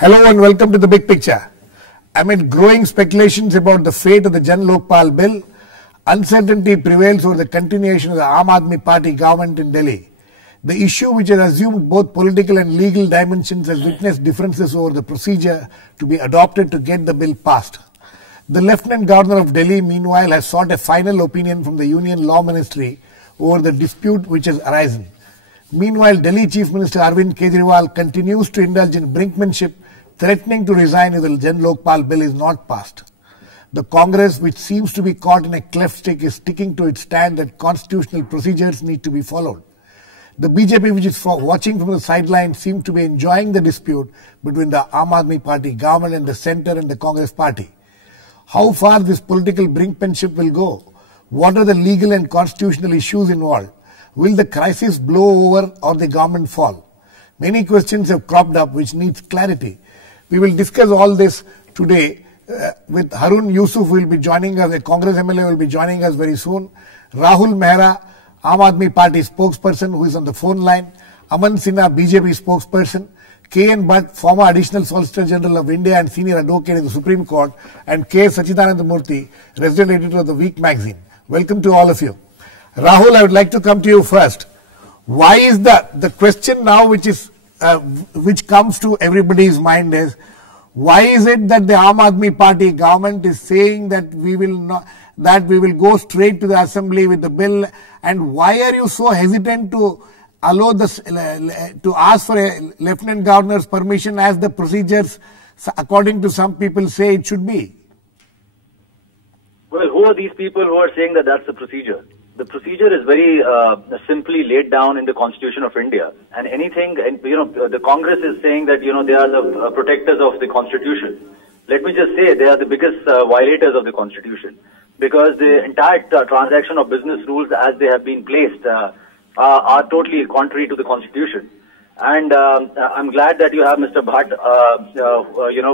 Hello and welcome to the big picture. Amid growing speculations about the fate of the Jan Lokpal bill, uncertainty prevails over the continuation of the Aam Aadmi Party government in Delhi. The issue, which has assumed both political and legal dimensions, has witnessed differences over the procedure to be adopted to get the bill passed. The Lieutenant Governor of Delhi, meanwhile, has sought a final opinion from the Union Law Ministry over the dispute which has arisen. Meanwhile, Delhi Chief Minister Arvind Kejriwal continues to indulge in brinkmanship, threatening to resign if the Jan Lokpal bill is not passed. The Congress, which seems to be caught in a cleft stick, is sticking to its stand that constitutional procedures need to be followed. The BJP, which is watching from the sidelines, seems to be enjoying the dispute between the Aam Aadmi Party government and the centre and the Congress party. How far this political brinkmanship will go? What are the legal and constitutional issues involved? Will the crisis blow over or the government fall? Many questions have cropped up which needs clarity. We will discuss all this today with Haroon. Yusuf will be joining us, a Congress MLA will be joining us very soon. Rahul, Mehra, Aam Aadmi Party spokesperson who is on the phone line. Aman, Sinha, BJP spokesperson. Bhat, former Additional Solicitor General of India and senior advocate in the Supreme Court. And Sachidananda Murthy, resident editor of the Week magazine. Welcome to all of you. Rahul, I would like to come to you first. Why is the question now which comes to everybody's mind is, why is it that the Aam Aadmi Party government is saying that we will go straight to the assembly with the bill, and why are you so hesitant to allow to ask for a Lieutenant Governor's permission as the procedures, according to some people, say it should be? Well, who are these people who are saying that that's the procedure? The procedure is very simply laid down in the Constitution of India. And anything, the Congress is saying that, they are the protectors of the Constitution. Let me just say they are the biggest violators of the Constitution. Because the entire transaction of business rules as they have been placed are totally contrary to the Constitution. And I'm glad that you have Mr. Bhat,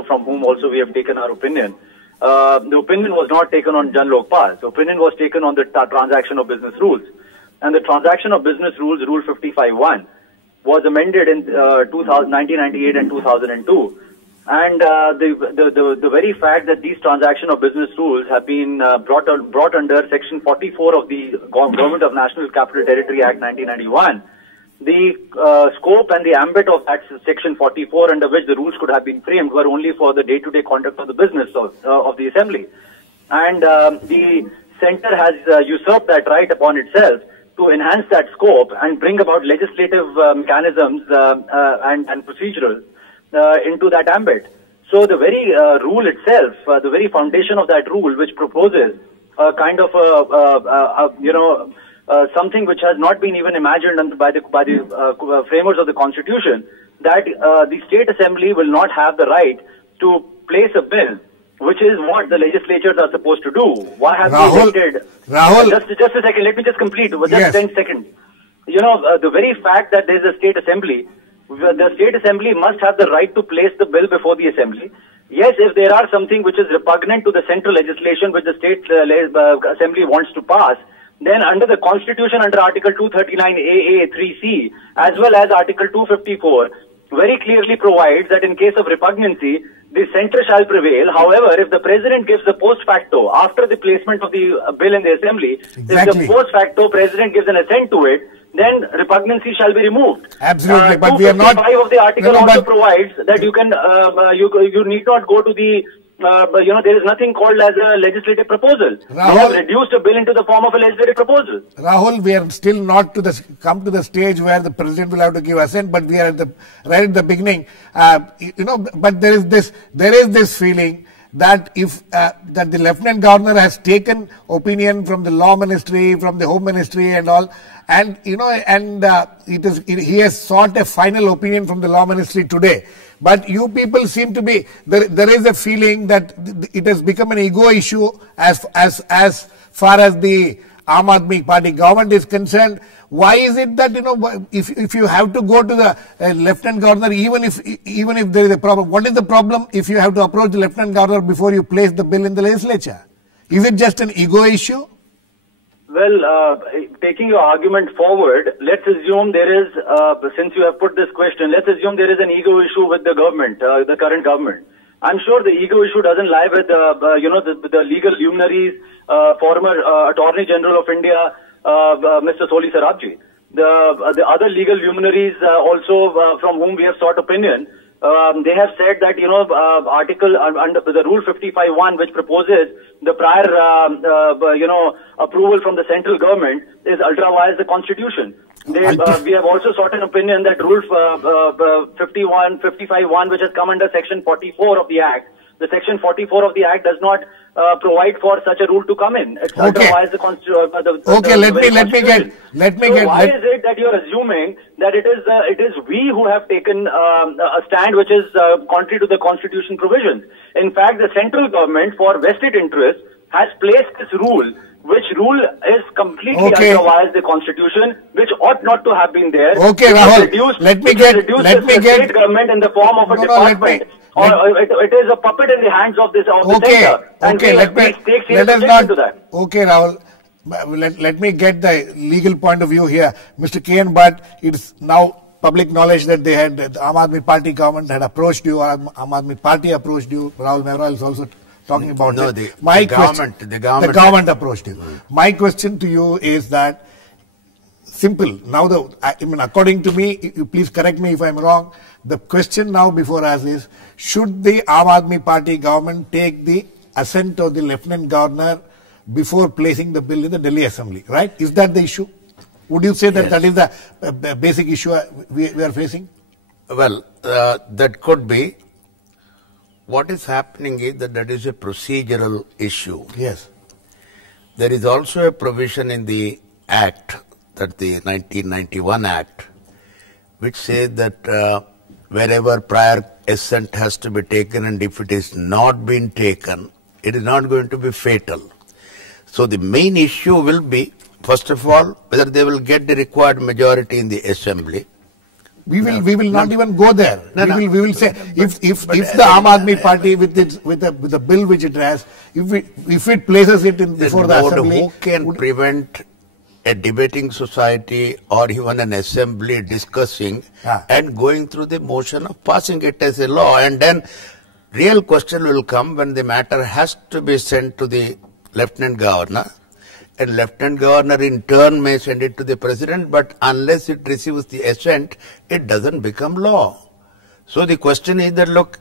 from whom also we have taken our opinion. The opinion was not taken on Jan Lokpal. The opinion was taken on the transaction of business rules. And the transaction of business rules, Rule 55(1), was amended in 1998 and 2002. And the very fact that these transaction of business rules have been brought under Section 44 of the Government of National Capital Territory Act 1991, the scope and the ambit of that Section 44 under which the rules could have been framed were only for the day-to-day conduct of the business of the assembly. And the centre has usurped that right upon itself to enhance that scope and bring about legislative mechanisms and procedural into that ambit. So the very rule itself, the very foundation of that rule, which proposes a kind of something which has not been even imagined by the framers of the Constitution, that the State Assembly will not have the right to place a bill, which is what the legislatures are supposed to do. Why have they elected? Rahul, just a second. Let me just complete. Just yes. 10 seconds. The very fact that there is a State Assembly, the State Assembly must have the right to place the bill before the Assembly. Yes, if there are something which is repugnant to the central legislation which the State Assembly wants to pass, then under the Constitution, under Article 239AA 3C, as well as Article 254, very clearly provides that in case of repugnancy, the centre shall prevail. However, if the President gives the post facto, after the placement of the bill in the Assembly, if the post facto President gives an assent to it, then repugnancy shall be removed. Absolutely, but we are not. 255 of the article also provides that you can, you need not go to the. There is nothing called as a legislative proposal. Rahul, they have reduced a bill into the form of a legislative proposal. Rahul, we are still not come to the stage where the President will have to give assent, but we are right at the beginning. But there is this feeling that if that the Lieutenant Governor has taken opinion from the Law Ministry, from the Home Ministry, and all, and he has sought a final opinion from the Law Ministry today. But you people seem to be there is a feeling that it has become an ego issue as far as the Aam Aadmi Party government is concerned. Why is it that if you have to go to the Lieutenant Governor, even if there is a problem, what is the problem if you have to approach the Lieutenant Governor before you place the bill in the legislature? Is it just an ego issue? Well, taking your argument forward, let's assume there is, since you have put this question, let's assume there is an ego issue with the government, the current government. I'm sure the ego issue doesn't lie with, the legal luminaries, former Attorney General of India, Mr. Solicitor. The other legal luminaries also from whom we have sought opinion, they have said that, article under the Rule 55(1), which proposes the prior, approval from the central government is ultra-vires the constitution. We have also sought an opinion that Rule 55(1), which has come under Section 44 of the Act. The Section 44 of the Act does not provide for such a rule to come in. It's ultra-vires the constitution. Why is it that you're assuming that it is we who have taken a stand which is contrary to the constitution provisions? In fact, the central government, for vested interests, has placed this rule, which rule is completely ultra-vires the constitution, which ought not to have been there. Okay, Rahul, let me get state government in the form of a department. It is a puppet in the hands of the center. Okay, Rahul, let me get the legal point of view here. Mr. K.N. Bhat, it's now public knowledge that the Aam Aadmi Party government had approached you, or Aam Aadmi Party approached you. Rahul Mehra is also talking about it. The government approached you. My question to you is that simple. Now, according to me, you please correct me if I'm wrong. The question now before us is, should the Aam Aadmi Party government take the assent of the Lieutenant Governor before placing the bill in the Delhi Assembly, right? Is that the issue? Would you say that that is the basic issue we are facing? Well, that could be. What is happening is that is a procedural issue. Yes. There is also a provision in the Act, that the 1991 Act, which says that wherever prior assent has to be taken, and if it is not been taken, it is not going to be fatal. So the main issue will be, first of all, whether they will get the required majority in the Assembly. We will not even go there. We will say if the Aam Aadmi Party with the bill which it has, if it places it in before the Assembly, who can prevent a debating society or even an assembly discussing and going through the motion of passing it as a law? And then real question will come when the matter has to be sent to the Lieutenant Governor, and Lieutenant Governor in turn may send it to the President, but unless it receives the assent, it doesn't become law. So the question is that, look,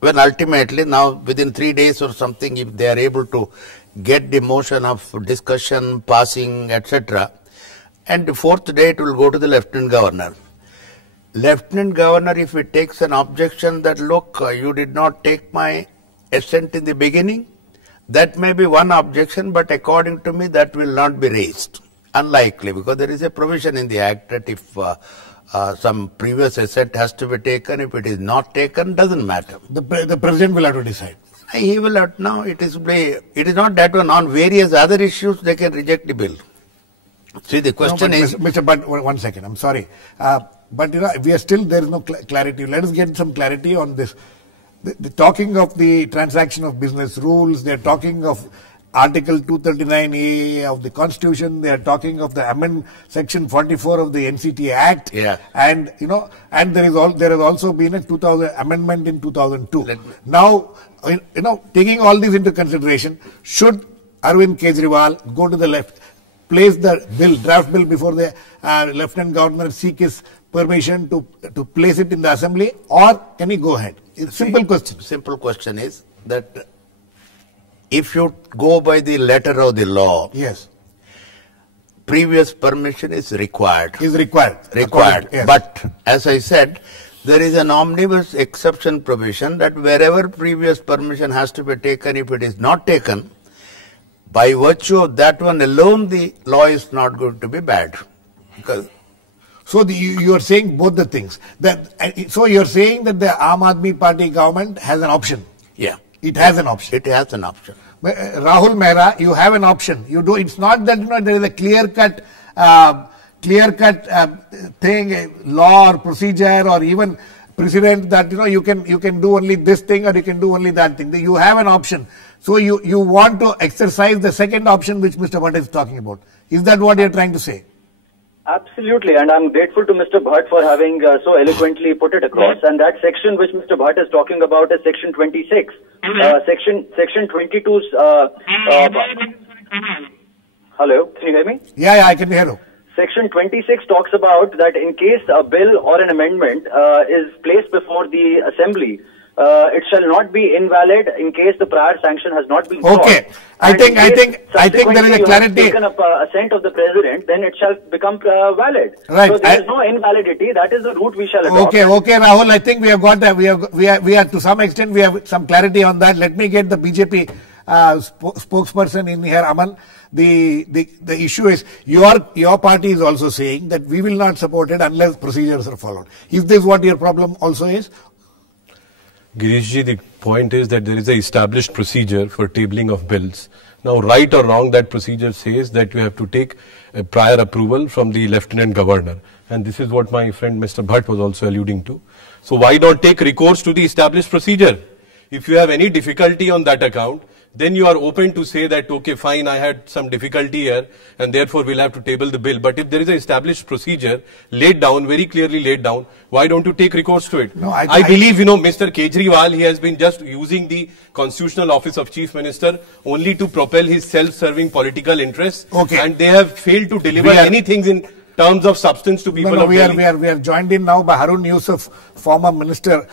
when ultimately now within 3 days or something, if they are able to get the motion of discussion, passing, etc., and the 4th day it will go to the Lieutenant Governor. Lieutenant Governor, if it takes an objection that, look, you did not take my assent in the beginning, that may be one objection, but according to me that will not be raised. Unlikely, because there is a provision in the Act that if some previous assent has to be taken, if it is not taken, doesn't matter. The President will have to decide. He will have, now it is not that one, on various other issues they can reject the bill. See, the question is... Mr. Bhat, 1 second, I'm sorry. But we are still, there is no clarity. Let us get some clarity on this. The talking of the transaction of business rules, they are talking of Article 239A of the Constitution, they are talking of the Section 44 of the NCT Act, and and there has also been a amendment in 2002. Now, taking all these into consideration, should Arvind Kejriwal go to the left, place the bill, draft bill before the Lieutenant Governor, seek his permission to place it in the Assembly, or can he go ahead? Simple question. Simple question is that if you go by the letter of the law, yes, previous permission is required. Is required. Yes. But as I said, there is an omnibus exception provision that wherever previous permission has to be taken, if it is not taken, by virtue of that one alone, the law is not going to be bad. Because so you are saying both the things. So you are saying that the Aam Aadmi Party government has an option. Yeah. It has an option. It has an option. Rahul Mehra, you have an option. You do. It's not that there is a clear-cut thing, law or procedure or even precedent that you can do only this thing or you can do only that thing. You have an option. So you want to exercise the second option which Mr. Bhat is talking about. Is that what you're trying to say? Absolutely, and I'm grateful to Mr. Bhat for having so eloquently put it across. And that section which Mr. Bhat is talking about is section 26. Section 22's... hello, can you hear me? Yeah, I can hear you. Section 26 talks about that in case a bill or an amendment is placed before the assembly, it shall not be invalid in case the prior sanction has not been sought. Okay, I think there is a clarity. Taken up assent of the president, then it shall become valid. Right. So there is no invalidity. That is the route we shall adopt. Okay, Rahul. I think we have got that. We are to some extent we have some clarity on that. Let me get the BJP spokesperson in here, Aman. The issue is your party is also saying that we will not support it unless procedures are followed. Is this what your problem also is? Girishji, the point is that there is an established procedure for tabling of bills. Now, right or wrong, that procedure says that you have to take a prior approval from the Lieutenant Governor. And this is what my friend Mr. Bhat was also alluding to. So why not take recourse to the established procedure? If you have any difficulty on that account, then you are open to say that, okay, fine, I had some difficulty here and therefore we'll have to table the bill. But if there is an established procedure laid down, very clearly laid down, why don't you take recourse to it? No, I believe, Mr. Kejriwal, he has been just using the constitutional office of Chief Minister only to propel his self-serving political interests. Okay. And they have failed to deliver anything in terms of substance to people of Delhi. We are joined in now by Haroon Yusuf, former minister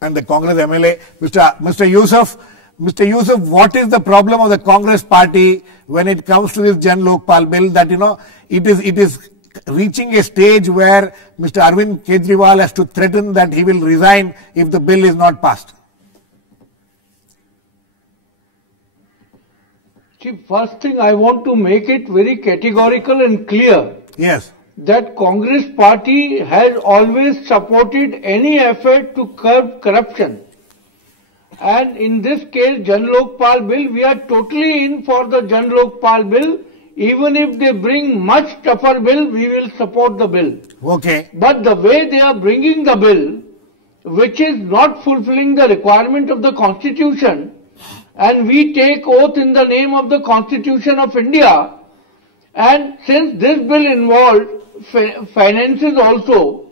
and the Congress MLA. Mr. Yusuf, what is the problem of the Congress party when it comes to this Jan Lokpal bill that, it is reaching a stage where Mr. Arvind Kejriwal has to threaten that he will resign if the bill is not passed? See, first thing I want to make it very categorical and clear. Yes. That Congress party has always supported any effort to curb corruption. And in this case, Jan Lokpal bill, we are totally in for the Jan Lokpal bill. Even if they bring much tougher bill, we will support the bill. Okay. But the way they are bringing the bill, which is not fulfilling the requirement of the Constitution, and we take oath in the name of the Constitution of India, and since this bill involved finances also,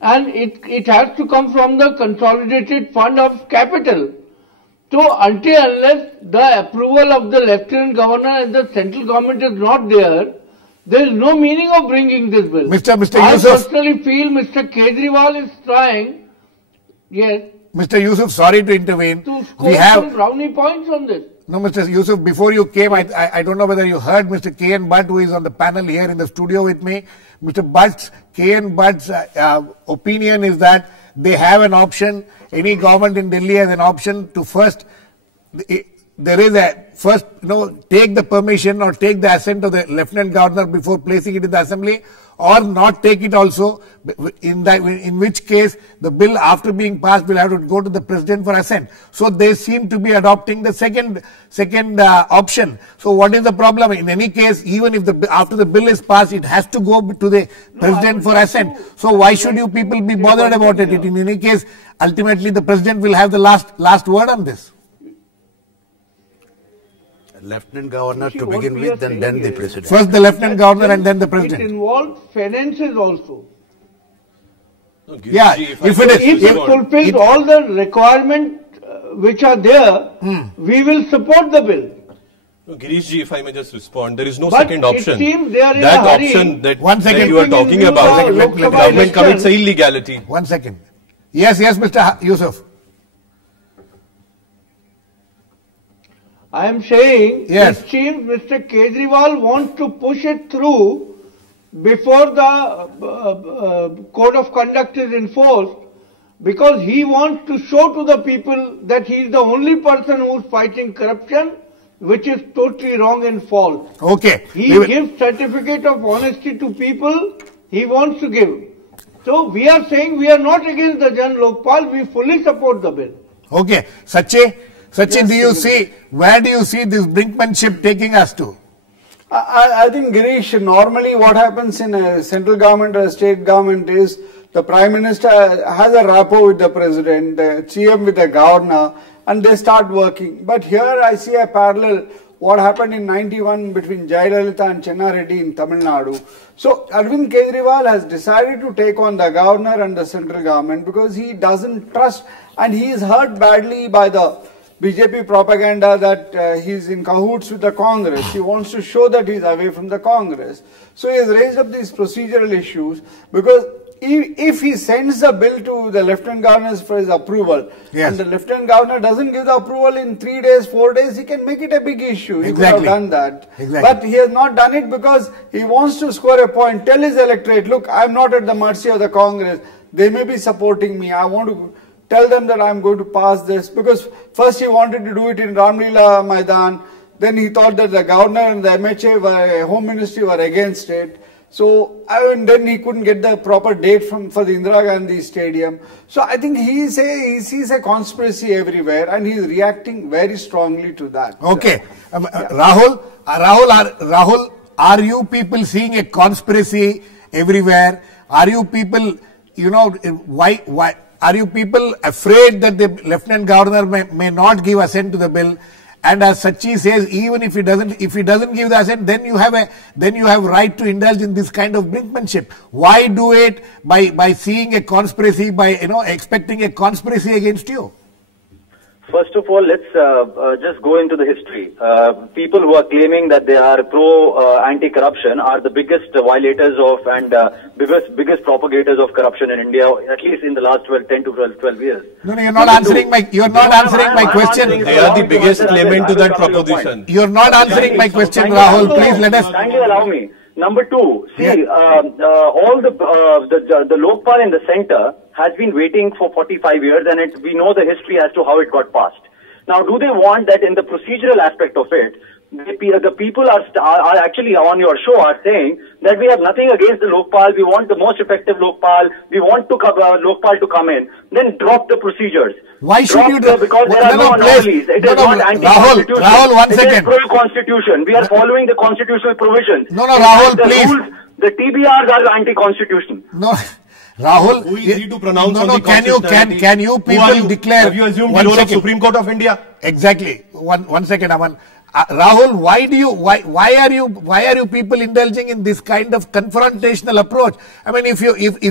and it has to come from the consolidated fund of capital. So until unless the approval of the Lieutenant Governor and the central government is not there, there is no meaning of bringing this bill. Mr. Yusuf, I personally feel Mr. Kejriwal is trying, yes. Mr. Yusuf, sorry to intervene. To score some brownie points on this. No, Mr. Yusuf, before you came, I don't know whether you heard Mr. K.N. Bhat, who is on the panel here in the studio with me. Mr. K.N. Bhatt's opinion is that they have an option. Any government in Delhi has an option to first take the permission or take the assent of the Lieutenant Governor before placing it in the Assembly, or not take it also, in which case the bill after being passed will have to go to the President for assent. So they seem to be adopting the second option. So what is the problem? In any case, even if after the bill is passed, it has to go to the President for assent. So why should you people be bothered about it? In any case, ultimately the President will have the last word on this. Lieutenant Governor to begin with, and then the President. First the Lieutenant Governor and then the President. It involves finances also. No, yeah, if it fulfills all the requirements which are there, we will support the bill. No, Girishji, if I may just respond, there is no But second option. It seems they are in that a hurry. option that you are talking about, the government commits an illegality. 1 second. Yes, Mr. Yusuf. I am saying, yes. It seems Mr. Kejriwal wants to push it through before the code of conduct is enforced, because he wants to show to the people that he is the only person who is fighting corruption, which is totally wrong and false. Okay. He gives certificate of honesty to people he wants to give. So we are saying we are not against the Jan Lokpal, we fully support the bill. Okay. Sachin, yes, where do you see this brinkmanship taking us to? I think, Girish, normally what happens in a central government or a state government is the Prime Minister has a rapport with the President, the CM with the Governor, and they start working. But here I see a parallel. what happened in 91 between Jayalalitha and Chenna Reddy in Tamil Nadu. So Arvind Kejriwal has decided to take on the governor and the central government because he doesn't trust, and he is hurt badly by the BJP propaganda that he's in cahoots with the Congress. He wants to show that he's away from the Congress. So he has raised up these procedural issues because if he sends the bill to the Lieutenant Governor for his approval, and the Lieutenant Governor doesn't give the approval in 3 days, 4 days, he can make it a big issue. He could have done that. But he has not done it because he wants to score a point. Tell his electorate, look, I'm not at the mercy of the Congress. They may be supporting me. I want to tell them that I'm going to pass this, because first he wanted to do it in Ramlila Maidan, then he thought that the governor and the MHA, Home Ministry were against it. So, and then he couldn't get the proper date for the Indira Gandhi Stadium. So I think he sees a conspiracy everywhere, and he's reacting very strongly to that. Okay. Rahul, are you people seeing a conspiracy everywhere? Are you people, why are you people afraid that the Lieutenant Governor may not give assent to the bill? And as Sachi says, even if he doesn't give the assent, then you have right to indulge in this kind of brinkmanship. Why do it by seeing a conspiracy, by expecting a conspiracy against you? First of all, let's just go into the history. People who are claiming that they are pro-anti-corruption are the biggest violators of and biggest propagators of corruption in India, at least in the last 10 to 12 years. No, you're not answering my question. They are the biggest claimant to that proposition. You're not answering my question, Rahul. Please let us. Kindly allow me. Number two, see, all the Lokpal in the center has been waiting for 45 years, and we know the history as to how it got passed. Now, do they want that in the procedural aspect of it? The people are actually on your show are saying that we have nothing against the Lokpal. We want the most effective Lokpal. We want Lokpal to come in. Then drop the procedures. Why should you do? Because there are no anomalies. It is not anti-constitution. Rahul, 1 second. It is pro-constitution. We are following the constitutional provisions. No, Rahul, please. The TBRs are anti-constitutional. No. Rahul, who is he to pronounce on the constitutionality? Can you people declare? Have you assumed the role of Supreme Court of India? Exactly. One second, Aman. Rahul, why are you people indulging in this kind of confrontational approach? I mean, if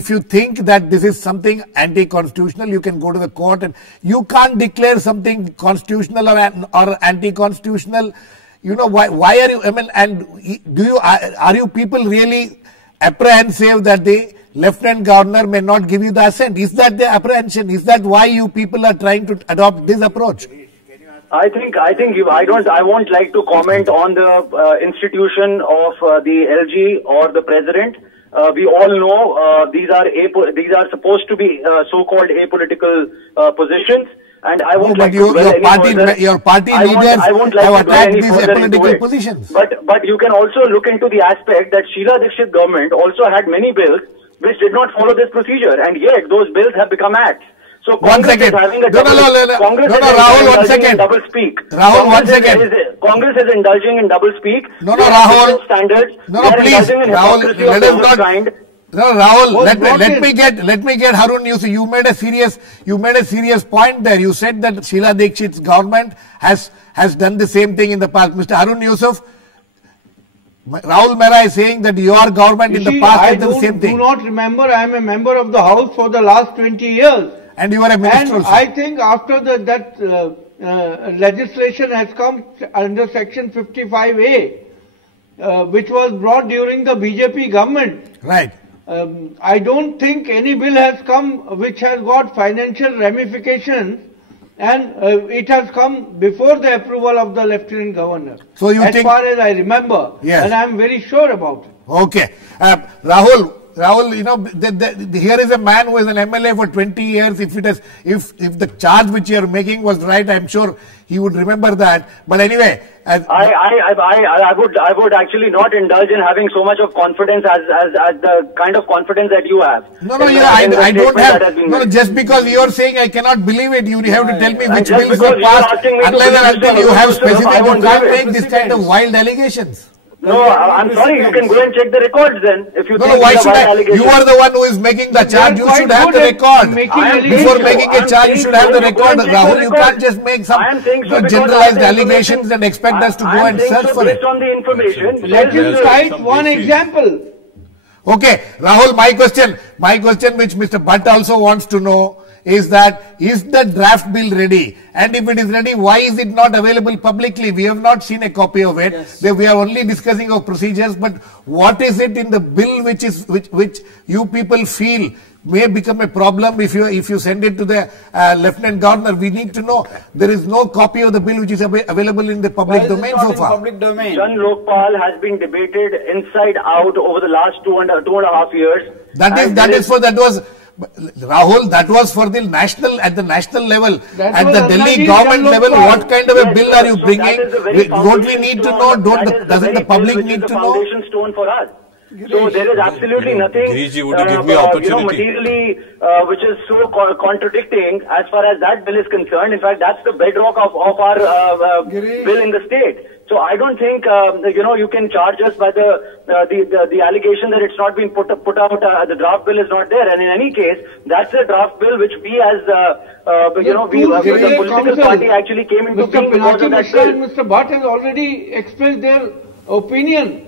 you think that this is something anti-constitutional, you can go to the court, and you can't declare something constitutional or anti-constitutional. Why are you? I mean, and are you people really apprehensive that the Lieutenant Governor may not give you the assent? Is that the apprehension? Is that why you people are trying to adopt this approach? I won't like to comment on the institution of the LG or the president. We all know these are supposed to be so-called apolitical positions, and I won't like to dwell any further. Your party leaders have attacked these apolitical positions. But you can also look into the aspect that Sheila Dixit government also had many bills which did not follow this procedure, and yet those bills have become acts. So Congress is having a Rahul, 1 second. Double speak. Rahul, 1 second. Congress is indulging in double speak. Rahul. Standards. Please. Rahul, let us not. No, Rahul, let me get Haroon. You made a serious point there. You said that Sheila Dikshit's government has done the same thing in the past. Mr. Haroon Yusuf, Rahul Mehra is saying that your government in the past has done the same thing. I do not remember. I am a member of the House for the last 20 years. And you are a minister. And I think after that legislation has come under Section 55A, which was brought during the BJP government. Right. I don't think any bill has come which has got financial ramifications, and it has come before the approval of the Lieutenant Governor. So you think, as far as I remember, yes. And I am very sure about it. Okay. Rahul, here is a man who is an MLA for 20 years. If the charge which you are making was right, I'm sure he would remember that. But anyway, I would actually not indulge in having so much of confidence as the kind of confidence that you have. I don't have. No, just because you are saying I cannot believe it, you have to tell me which bills were passed. Unless and until you have specific, you can't make this kind of wild allegations. No, I'm sorry, you can go and check the records then. If you No, think why these are should I? allegations. You are the one who is making the charge. You should have the record. Before making a charge, you should have the record. Rahul, you can't just make some generalized allegations and expect us to go and search for it. Based on the information. Let him cite one example. Okay, Rahul, my question which Mr. Bhat also wants to know is that, is the draft bill ready? And if it is ready, why is it not available publicly? We have not seen a copy of it. Yes. We are only discussing of procedures, but what is it in the bill which you people feel may become a problem if you send it to the Lieutenant Governor? We need to know. There is no copy of the bill which is available in the public domain so far. Public domain. Jan Lokpal has been debated inside out over the last two and a half years. Rahul, that was for the national, at the national level, That at was the Delhi already government Jan level, Lokpal. what kind of a bill are you So bringing? that is the very Don't we need to know? Doesn't the public need to know? Foundation stone for us. So there is absolutely nothing, Girish, would you give me opportunity? materially which is so contradicting as far as that bill is concerned. In fact, that's the bedrock of our bill in the state. So I don't think you can charge us by the allegation that it's not been put out. The draft bill is not there, and in any case, that's a draft bill which we as the political party actually came into being because of that bill. Mr. Bhat has already expressed their opinion.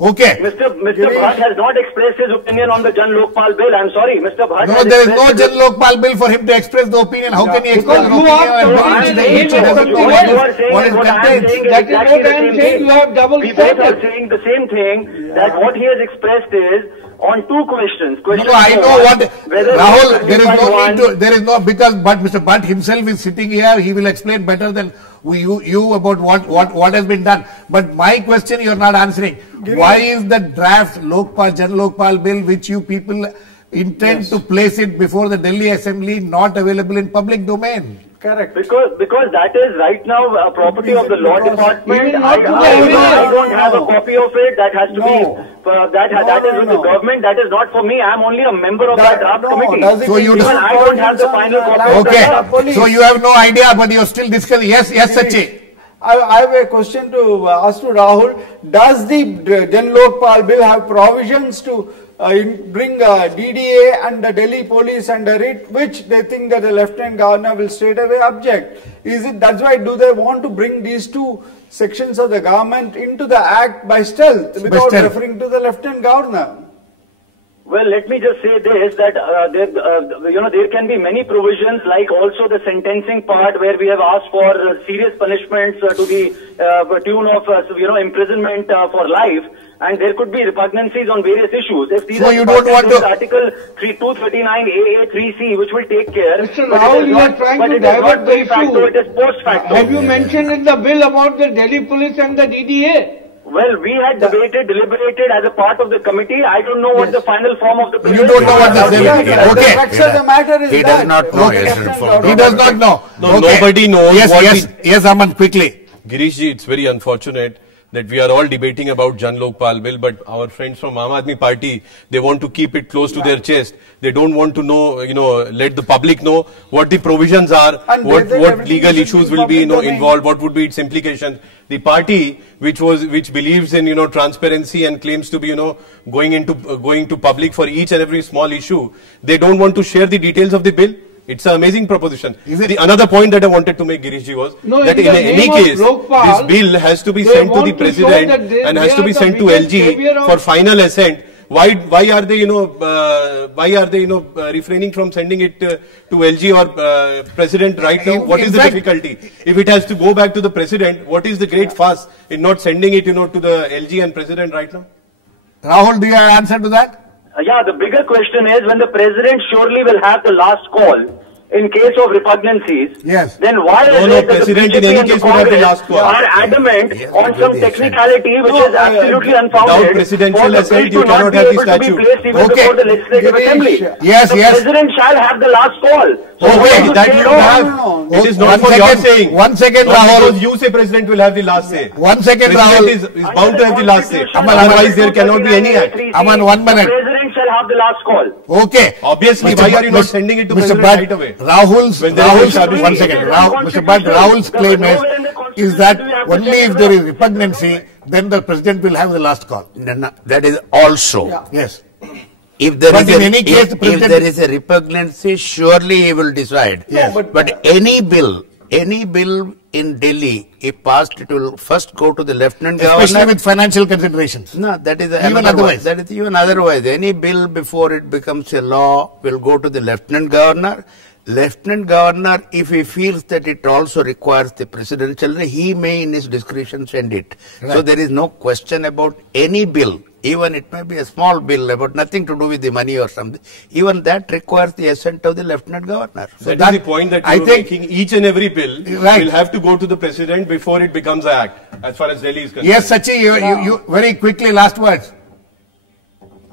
Okay. Mr. Bhat has not expressed his opinion on the Jan Lokpal bill. I'm sorry, Mr. Bhat. No, there is no Jan Lokpal bill for him to express the opinion. How can he express an opinion on a bill which doesn't know what it contains? That is what I am saying. You have double We both are standards. saying the same thing, that what he has expressed is on two questions. No, I know what, Rahul, there is no, but Mr. Bhat himself is sitting here, he will explain better than you about what has been done. But my question you are not answering. Why is the draft Jan Lokpal bill, which you people intend to place it before the Delhi Assembly, not available in public domain? Correct. Because that is right now a property of the law department. not to the I don't have a copy of it. That has to be that is with the no. government. That is not for me. I am only a member of that draft committee. So you Even I don't have the final copy of the draft. Okay, so you have no idea, but you are still discussing. Yes, Sachi. I have a question to ask to Rahul. Does the Jan Lokpal bill have provisions to bring DDA and the Delhi police under it, which they think that the Lieutenant Governor will straight away object? That's why do they want to bring these two sections of the government into the act by stealth without referring to the Lieutenant Governor? Well, let me just say this, that there can be many provisions, like also the sentencing part, where we have asked for serious punishments to the tune of imprisonment for life, and there could be repugnancies on various issues. If these so you don't want to Article 239 AA 3C, which will take care. Mr. Rahul, you are trying to divert the issue. It is post facto. Have you mentioned in the bill about the Delhi police and the DDA? Well, we had deliberated as a part of the committee. I don't know what the final form of the bill is. You don't know what the bill is. Okay. The matter is He does not know. He does not know. No, nobody knows. Yes, Aman, quickly. Girish ji, it's very unfortunate that we are all debating about Jan Lokpal bill, but our friends from Aam Aadmi Party, they want to keep it close to their chest. They don't want to know, let the public know what the provisions are, what legal issues will be, involved, what would be its implications. The party which believes in, transparency and claims to be, going to public for each and every small issue, they don't want to share the details of the bill. It's an amazing proposition. Another point that I wanted to make, Girish ji, was that in any case, this bill has to be sent to the president and has to be sent to LG for final assent. Why are they refraining from sending it to LG or president right now? What is the difficulty? If it has to go back to the president, what is the great fuss in not sending it to the LG and president right now? Rahul, do you have an answer to that? Yeah, the bigger question is, when the president surely will have the last call in case of repugnancies, then why is it that president the in any case would have the last call. are adamant on some technicality which is absolutely unfounded? Without presidential assent, you cannot have the statute. Before the Legislative Assembly. Yes, the president shall have the last call. Okay, that you don't have. It is not for your saying. 1 second, Rahul. Because you say president will have the last say. 1 second, Rahul. President is bound to have the last say. Otherwise, there cannot be any act. Aman, 1 minute. The president shall have the last call. Okay. Obviously, why are you not sending it to president right away? Rahul's 1 second. Mr. Bhat, Rahul's claim is that only if there is repugnancy, then the president will have the last call. No, that is also. Yeah. Yes. If there, But is in a, any case, the if president- there is a repugnancy, surely he will decide. Yes. But any bill in Delhi, if passed, it will first go to the Lieutenant Especially Governor. with financial considerations. No, that is Even another otherwise. one. That is even otherwise. Any bill before it becomes a law will go to the Lieutenant Governor. Lieutenant Governor, if he feels that it also requires the presidential, he may in his discretion send it. Right. So there is no question about any bill. Even it may be a small bill about nothing to do with the money or something. Even that requires the assent of the Lieutenant Governor. So that that- is the point that I you are think- making. Each and every bill Right. will have to go to the president before it becomes an act, as far as Delhi is concerned. Yes, Sachi, you very quickly, last words.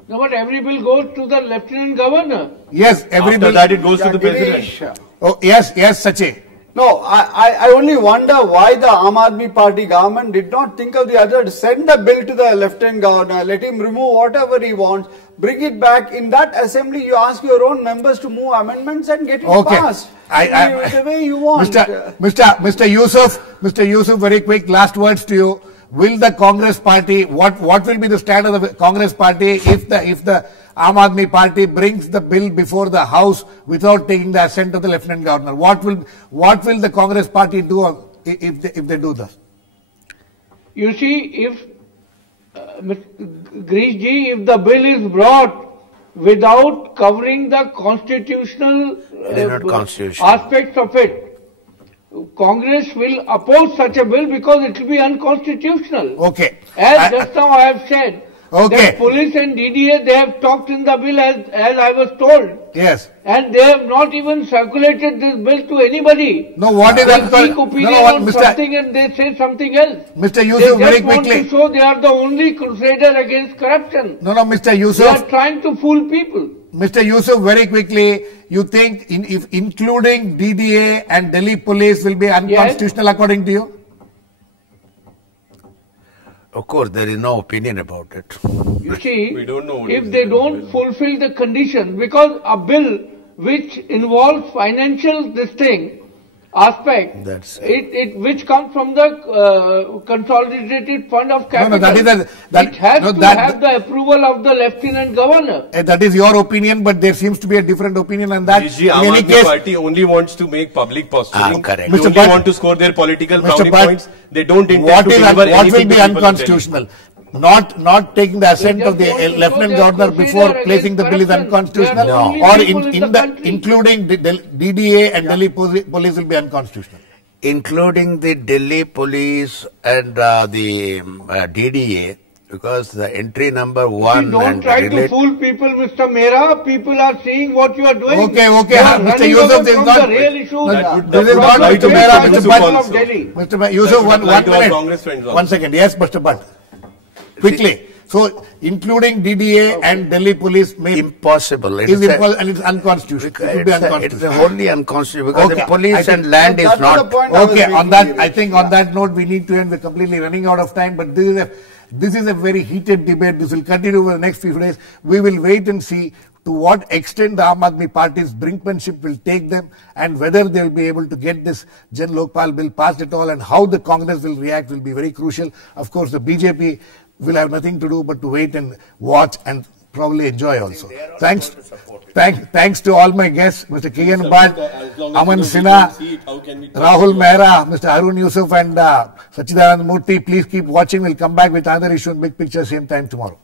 No, but every bill goes to the Lieutenant Governor. Yes, every After bill. that, it goes to the Girish. president. Oh, yes, Sachi. No, I only wonder why the Aam Aadmi Party government did not think of the other. Send the bill to the Lieutenant Governor, let him remove whatever he wants, bring it back. In that assembly, you ask your own members to move amendments and get it passed. The way you want. Mr. Yusuf, very quick, last words to you. Will the Congress party, what will be the stand of the Congress party if the Aam Aadmi Party brings the bill before the House without taking the assent of the Lieutenant Governor? What will the Congress party do if they do this? You see, if Girish ji, if the bill is brought without covering the constitutional aspects of it, Congress will oppose such a bill because it will be unconstitutional. Okay. As just now I have said, Okay. that police and DDA, they have talked in the bill as I was told. Yes. And they have not even circulated this bill to anybody. No, what is They that? speak opinion on something and they say something else. Mr. Yusuf, they very just want quickly. to show they are the only crusader against corruption. No, Mr. They are Yusuf. trying to fool people. Mr. Yusuf, very quickly, you think if including DDA and Delhi police will be unconstitutional according to you? Of course, there is no opinion about it. You see, We don't know what if is they the don't bill. fulfill the condition, because a bill which involves financial aspect, That's which comes from the consolidated fund of capital, that is it has to have the approval of the Lieutenant Governor. That is your opinion, but there seems to be a different opinion on that. Girish ji, Aam Aadmi Party only wants to make public posturing. correct. They Mr. only Bhat- want to score their political Mr. brownie Bhat, points. They don't intend what to will deliver be anything to people in Delhi. unconstitutional? Not taking the assent They of the just want to Lieutenant show Governor their before crusader placing the bill is against unconstitutional, corruption. They are the or only people in the country. including the DDA and Delhi police will be unconstitutional. Including the Delhi police and the DDA, because the entry number one Don't and try to fool people, Mr. Mehra. People are seeing what you are doing. Okay, You are Mr. running Yusuf, away this is from not- the real issue. This is not Mr. Mehra, Mr. People Bhat. of Delhi. Mr. Yusuf, one apply to our minute. Congress friends also. 1 second. Yes, Mr. Bhat. Quickly. So, including DDA and Delhi police may impossible. is impossible and it's unconstitutional. It will be It's unconstitutional. wholly unconstitutional because Okay, the I police think and land is that's not. the point I was Okay, on making, that, Girish. I think on that note, we need to end. We're completely running out of time, but this is a very heated debate. This will continue over the next few days. We will wait and see to what extent the Aam Aadmi Party's brinkmanship will take them and whether they will be able to get this Jan Lokpal bill passed at all, and how the Congress will react will be very crucial. Of course, the BJP will have nothing to do but to wait and watch and probably enjoy also. Thanks to all my guests, Mr. Kian Bhat, Aman, Sinha, Rahul, Mehra, Mr. Haroon, Yusuf and Sachidananda Murthy. Please keep watching. We'll come back with another issue in Big Picture same time tomorrow.